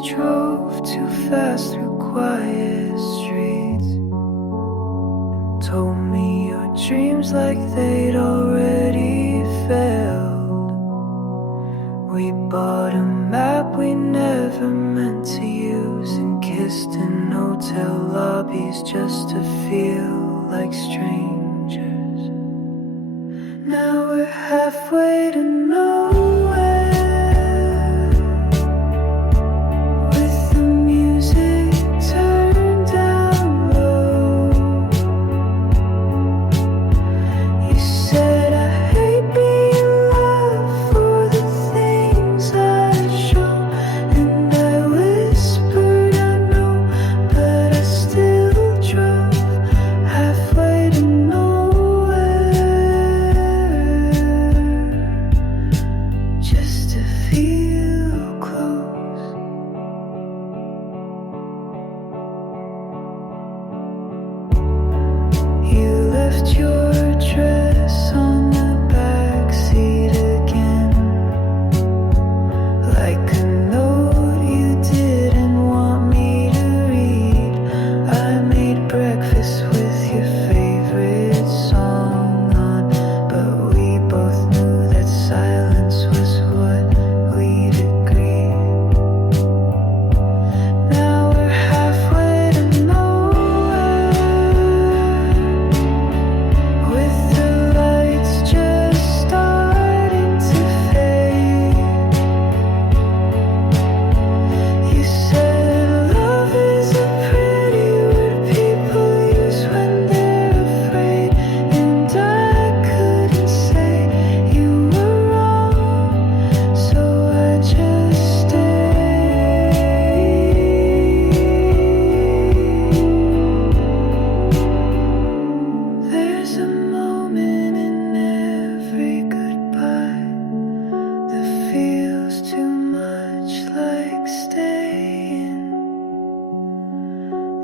always drove too fast through quiet streets. Told me your dreams like they'd already failed. We bought a map we never meant to use, and kissed in hotel lobbies just to feel like strangers. Now we're halfway to nowhere, with the music turned down low. You said I hate being loved for the things I've shown, and I whispered I know, but I still drove halfway to nowhere, just to feel close. You left your dress on the backseat again, like a note you didn't want me to read. I made breakfast with your favorite song on, but we both knew that silence was what we'd agreed. Now we're halfway to nowhere, with the lights just starting to fade. You said love is a pretty word people use when they're afraid, and I couldn't say you were wrong, so I just stayed. There's a moment in every goodbye that feels too much like staying,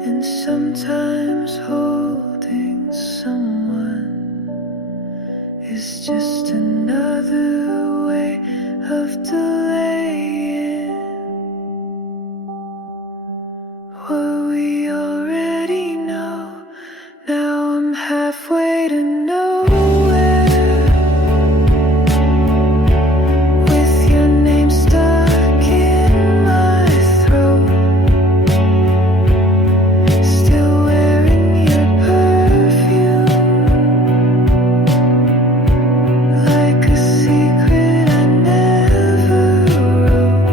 and sometimes holding someone is just another way of delaying what we already know. Now I'm halfway to nowhere, with your name stuck in my throat, still wearing your perfume, like a secret I never wrote.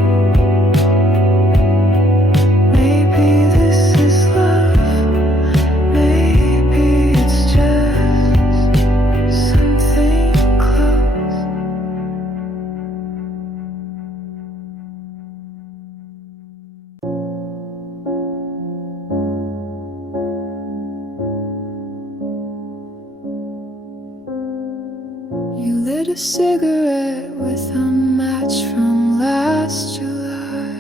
Maybe this is love, maybe it's just something close. You lit a cigarette with a match from last July,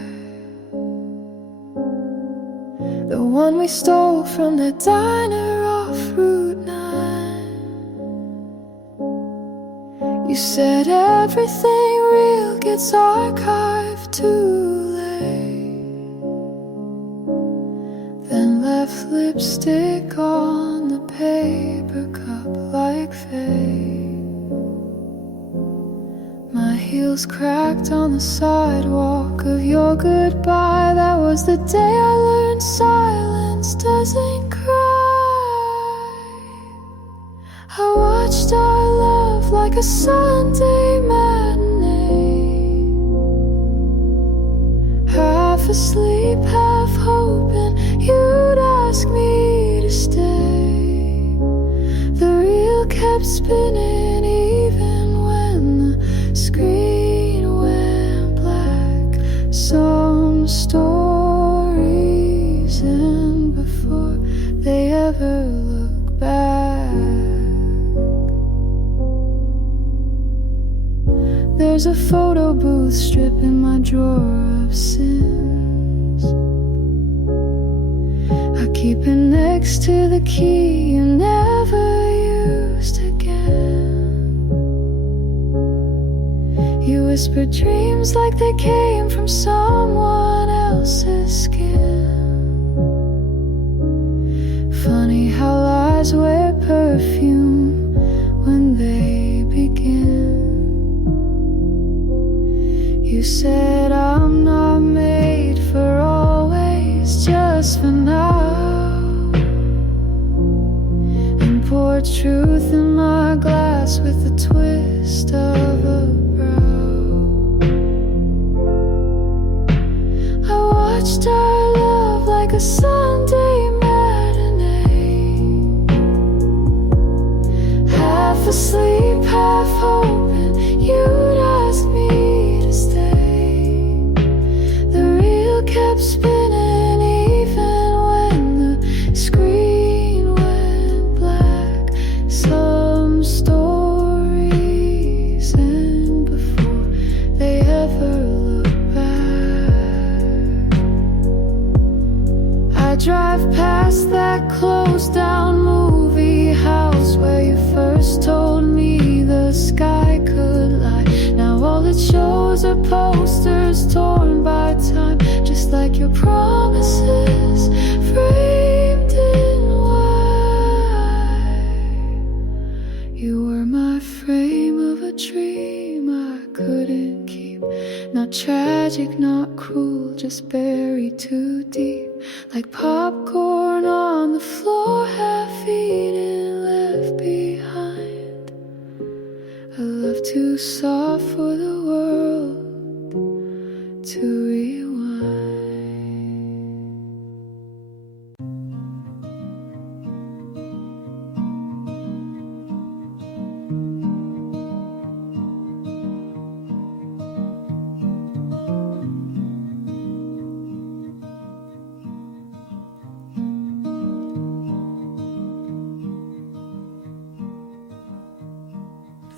the one we stole from the diner off Route 9. You said everything real gets archived too late, then left lipstick on the paper cup like fate. My heels cracked on the sidewalk of your goodbye. That was the day I learned silence doesn't cry. I watched our love like a Sunday matinee, half asleep, half hoping you'd ask me to stay. The reel kept spinning even when the screen went black. Some stories end before they ever look back. There's a photo booth strip in my drawer of sins. I keep it next to the key you never used again. You were whisper dreams like they came from someone else's skin. Funny how lies wear perfume when they begin. You said I'm not made for always, just for now, and poured truth in my glass with a twist of a brow. I watched our love like a Sunday matinee, half asleep, half hoping you'd ask me to stay. The reel kept spinning even when the screen went black. Some stories end before they ever look back. I drive past that closed down movie house where you first told me the sky could lie. Now all it shows are posters torn by time, just like your promises framed in white. You were my frame of a dream I couldn't keep. Not tragic, not cruel, just buried too deep, like popcorn on the floor, half eaten, left behind. A love too soft for the world to rewind.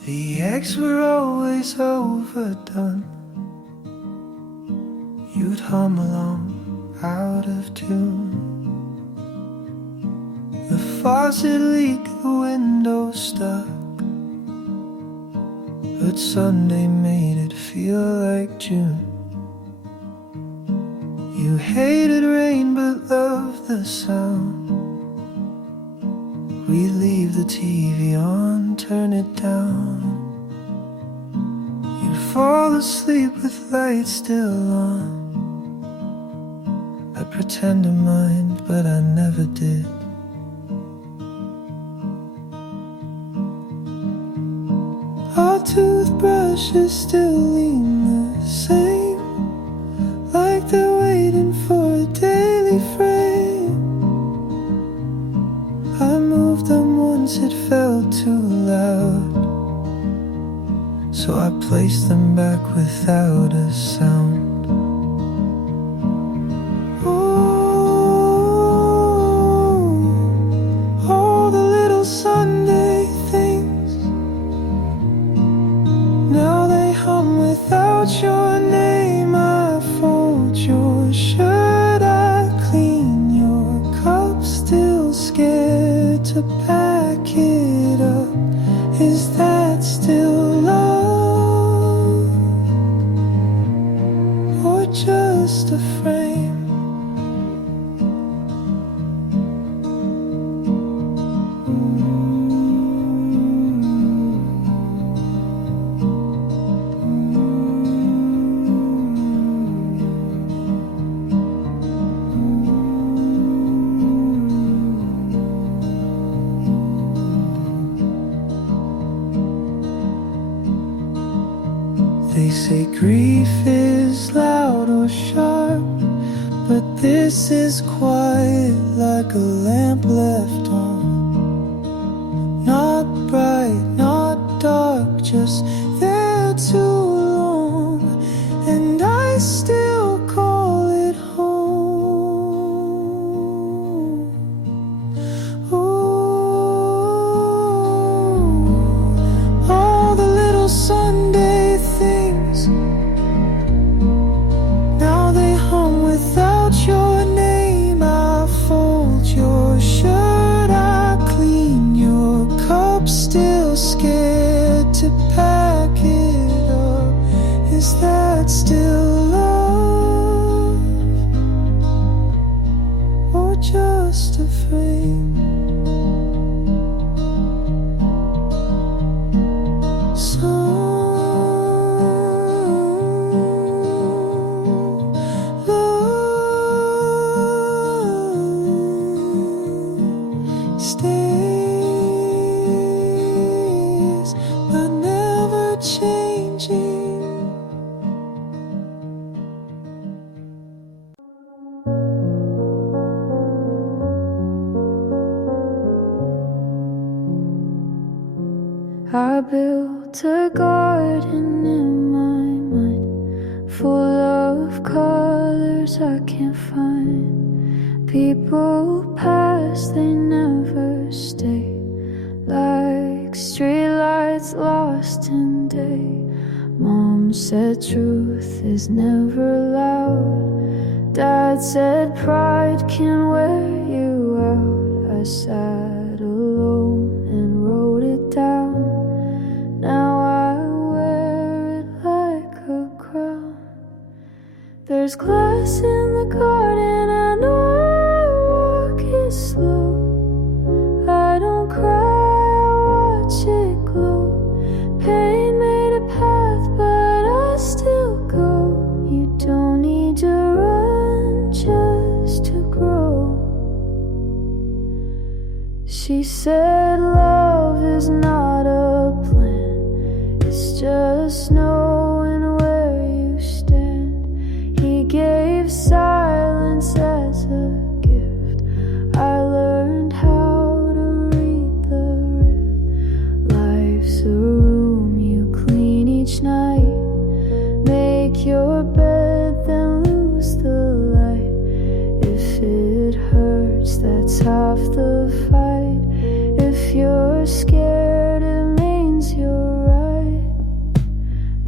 The eggs were always overdone. You'd hum along out of tune. The faucet leaked, the window stuck, but Sunday made it feel like June. You hated rain but loved the sound. We'd leave the TV on, turn it down. You'd fall asleep with lights still on. I'd pretend to mind, but I never did. Our toothbrushes still lean the same, like they're waiting for a daily frame. I moved them once, it felt too loud, so I placed them back without a sound. Oh, all the little Sunday things, now they hum without your name. I fold your shirt, I clean your cup, still scared to pack it up. Is that still love, or just a frame? They say grief is loud or sharp, but this is quiet, like a lamp left on. Not bright, not dark, just there too long, and I still call it home. Ooh, all the little Sunday things, now they hum without your name. I fold your shirt, I clean your cup, still scared to pack it up. Is that still love, or just a frame? Stays, but never changing. I built a garden in my mind, full of colors I can't find. People pass, they never stay, like streetlights lost in day. Mom said truth is never loud. Dad said pride can wear you out. I sat alone and wrote it down. Now I wear it like a crown. There's glass in the garden, I know I walk it slow. I don't cry, I watch it glow. Pain made a path, but I still go. You don't need to run just to grow. She said love is not a plan, it's just knowing where you stand. He gave silence as a gift. I learned how to read the rift. Life's a room you clean each night. Make your bed, then lose the light. If it hurts, that's half the fight. If you're scared, it means you're right.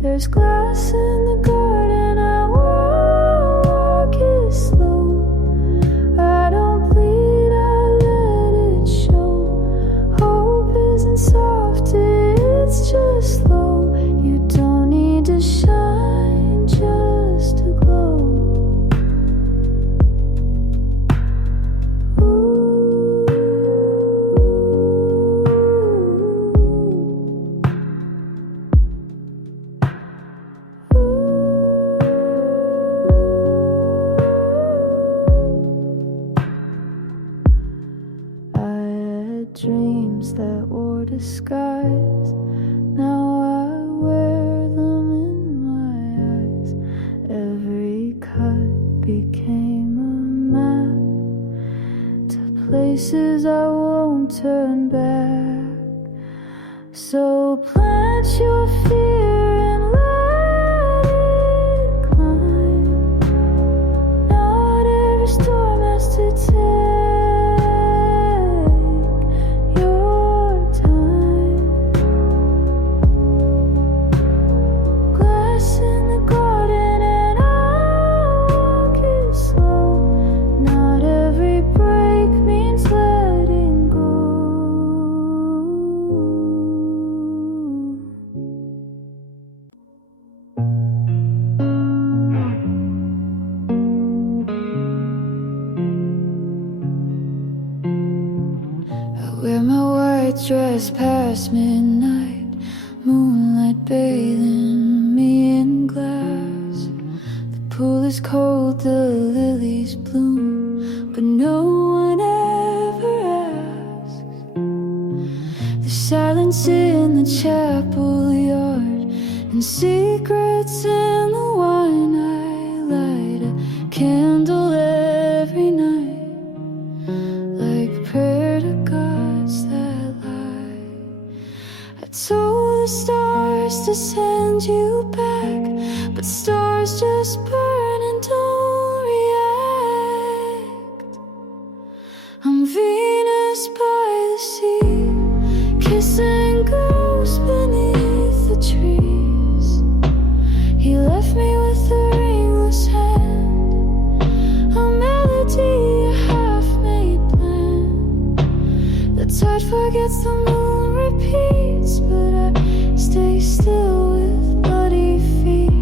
There's glass in the garden, I walk it slow. I don't bleed, I let it show. Hope isn't soft, it's just slow. You don't need to shine just to glow. Dreams that wore disguise, now I wear them in my eyes. Every cut became a map to places I won't turn back. So plant your fear and let it climb. Not every storm has to take wear my white dress past midnight, moonlight bathing me in glass. The pool is cold, the lilies bloom, but no one ever asks. There's silence in the chapel yard, and secrets in the wine. I light a candle every night, like prayer to gods that lie. I told the stars to send you back, but stars just burn and don't react. I'm Venus by the sea, kissing ghosts beneath the trees. He left me with a ringless hand, a melody, a half-made plan. The tide forgets, the moon repeats, but I stay still with bloody feet.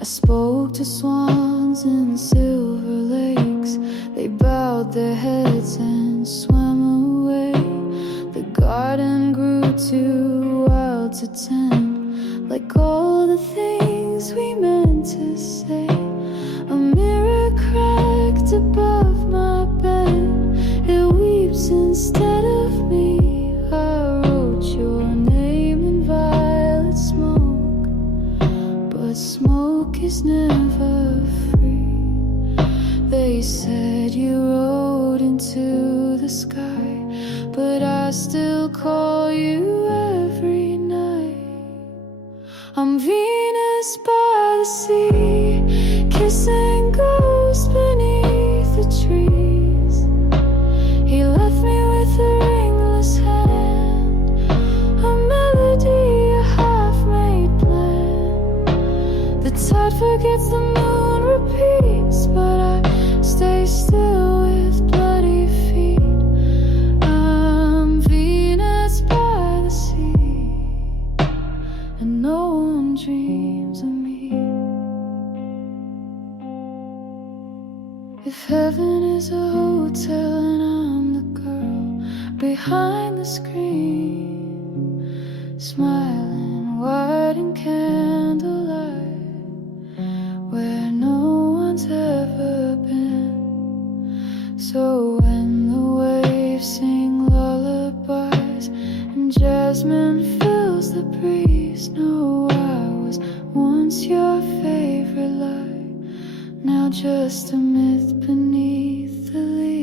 I spoke to swans in silver lakes. They bowed their heads and swam away. The garden grew too wild to tend, like all the things we meant to say. A mirror cracked above my bed. It weeps instead of me. I wrote your name in violet smoke, but smoke is never free. They said you rode into the sky, but I still call you every night. I'm Venus by the sea, kissing ghosts beneath the trees. He left me with a ringless hand, a melody, a half-made plan. The tide forgets, the moon repeats, but I stay still with bloody feet. I'm Venus by the sea, and no one dreams of me. If heaven is a hotel and I'm the girl behind the screen, smiling white in candlelight, where no one's ever been. So when the waves sing lullabies and jasmine fills the breeze, know I was once your favorite light, now just a myth beneath the leaves.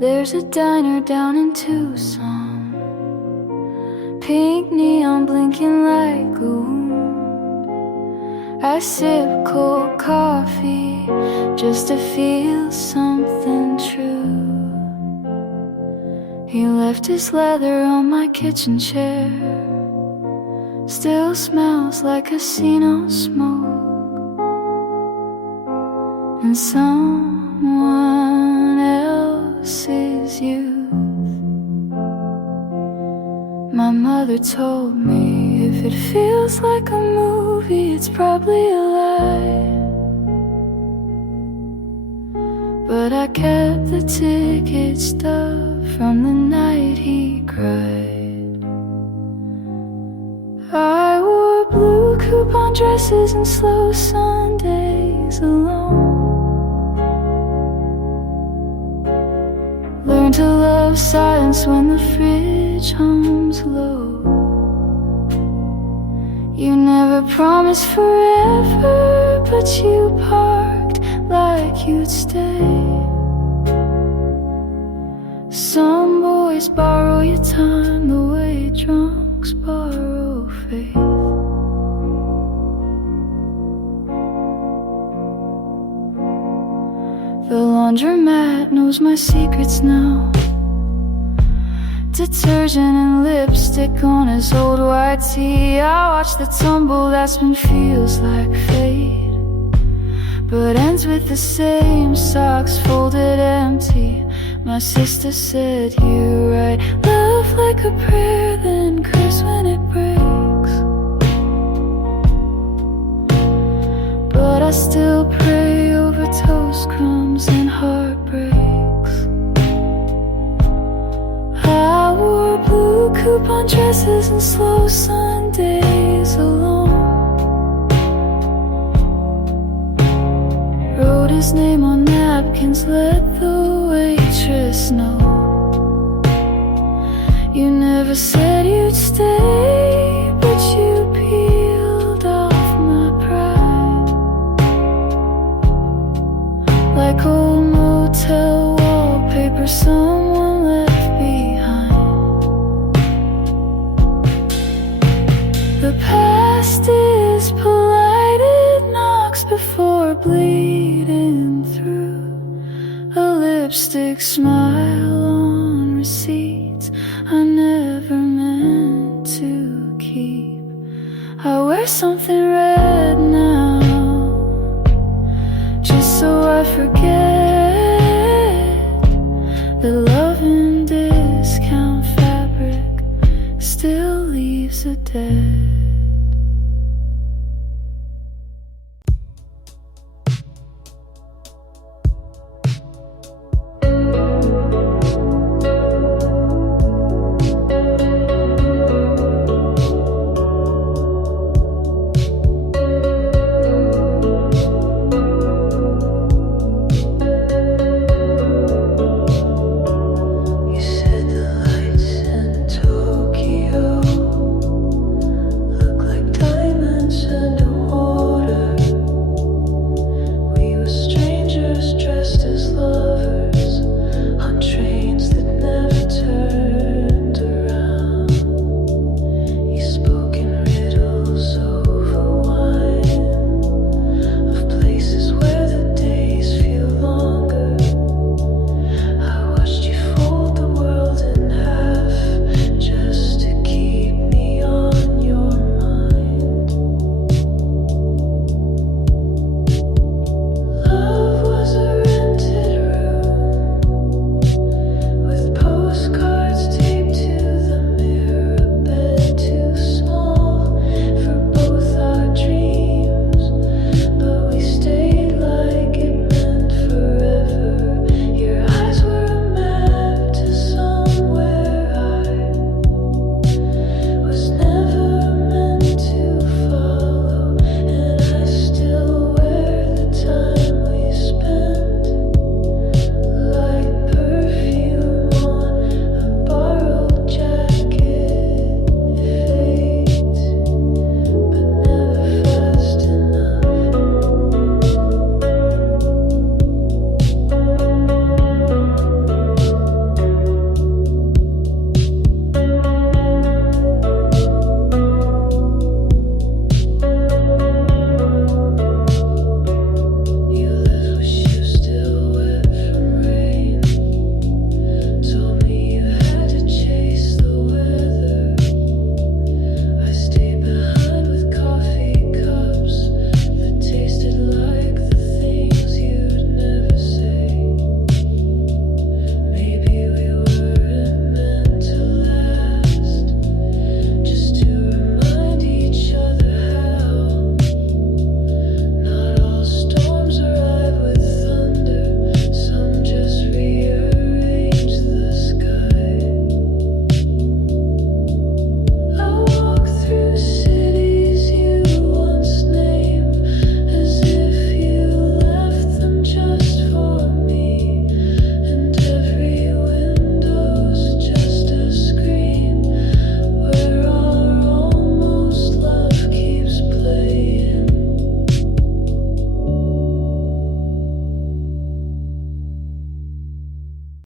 There's a diner down in Tucson, pink neon blinking like a wound. I sip cold coffee just to feel something true. He left his leather on my kitchen chair, still smells like casino smoke and someone else's youth. My mother told me if it feels like a movie, it's probably a lie. But I kept the ticket stub from the night he cried. I wore blue coupon dresses and slow Sundays alone. Learn to love silence when the fridge hums low. You never promised forever, but you parked like you'd stay. Some boys borrow your time the way drunks borrow faith. The laundromat knows my secrets now. Detergent and lipstick on his old white tee. I watch the tumble that's been feels like fate, but ends with the same socks folded empty. My sister said you write love like a prayer, then curse when it breaks. But I still pray over toast crumbs and heartbreaks. I wore blue coupon dresses and slow Sundays alone. Wrote his name on napkins, let the waitress know. You never said you'd stay, but you peeled off my pride. Like old motel wallpaper someone left behind. The past is polite, it knocks before bleeding through. A lipstick smile on receipts I never meant to keep. I wear something red now, just so I forget that love in discount fabric still leaves a debt.